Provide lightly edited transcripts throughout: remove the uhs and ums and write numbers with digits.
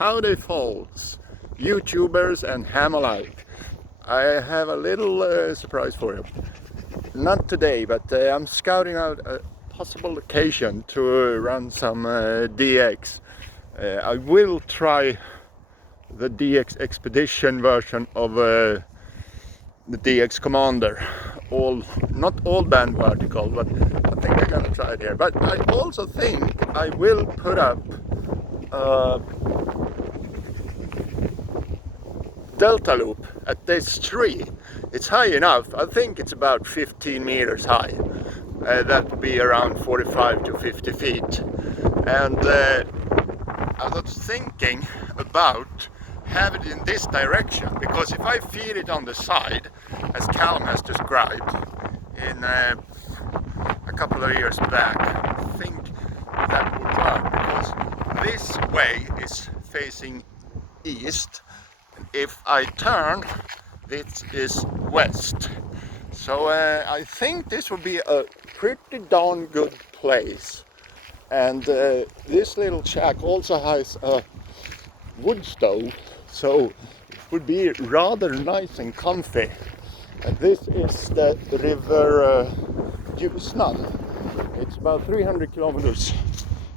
Howdy folks, YouTubers and ham alike. I have a little surprise for you. Not today, but I'm scouting out a possible location to run some DX. I will try the DX Expedition version of the DX Commander. Not all band vertical, but I think I'm gonna try it here. But I also think I will put up delta loop at this tree. It's high enough. I think it's about 15 meters high. That would be around 45 to 50 feet. And I was thinking about have it in this direction, because if I feed it on the side, as Callum has described in a couple of years back, I think that would work, because this way is facing east. If I turn, this is west. So I think this would be a pretty darn good place. And this little shack also has a wood stove, so it would be rather nice and comfy. And this is the river Ljusnan. It's about 300 kilometers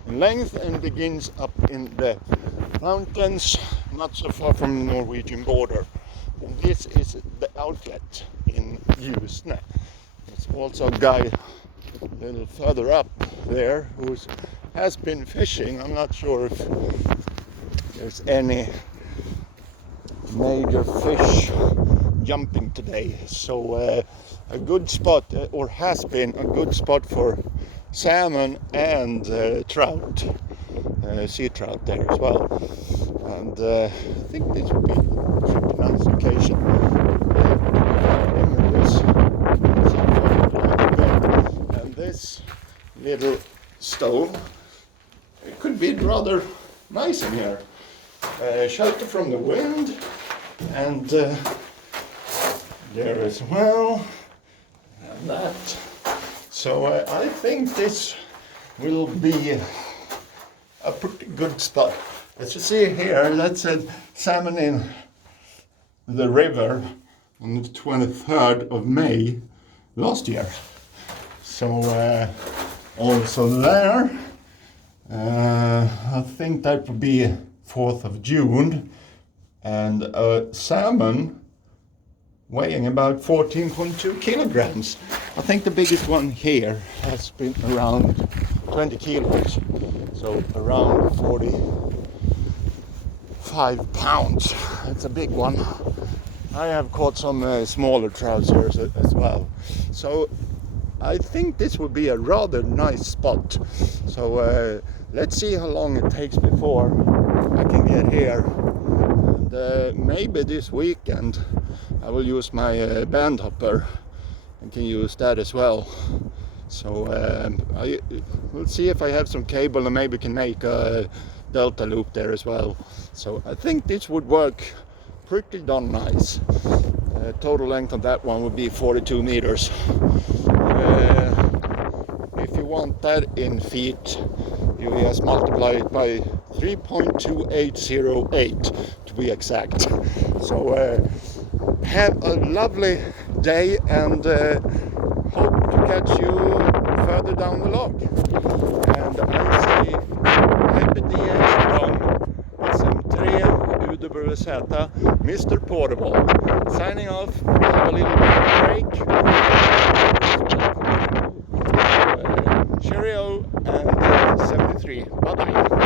in length and begins up in the mountains, not so far from the Norwegian border. And this is the outlet in Ljusne. There's also a guy a little further up there who has been fishing. I'm not sure if there's any major fish jumping today. So a good spot, or has been a good spot for salmon and trout, sea trout there as well. And I think this would be a pretty nice occasion. And this little stove, it could be rather nice in here. Shelter from the wind, and there as well, and that. So I think this will be a pretty good spot. As you see here, that said salmon in the river on the 23rd of May last year. So also there, I think that would be 4th of June, and a salmon weighing about 14.2 kilograms. I think the biggest one here has been around 20 kilos, so around 45 pounds. It's a big one. I have caught some smaller trout here as well. So I think this would be a rather nice spot. So let's see how long it takes before I can get here. And maybe this weekend I will use my band hopper and can use that as well. So we'll see if I have some cable and maybe can make a delta loop there as well. So I think this would work pretty darn nice. Total length of that one would be 42 meters. If you want that in feet, you just multiply it by 3.2808 to be exact. So have a lovely day, and hope to catch you further down the log. And I say happy DX from SM3 UWZ, Mr. Portable. Signing off, have a little bit of a break. Cheerio and 73. Bye bye.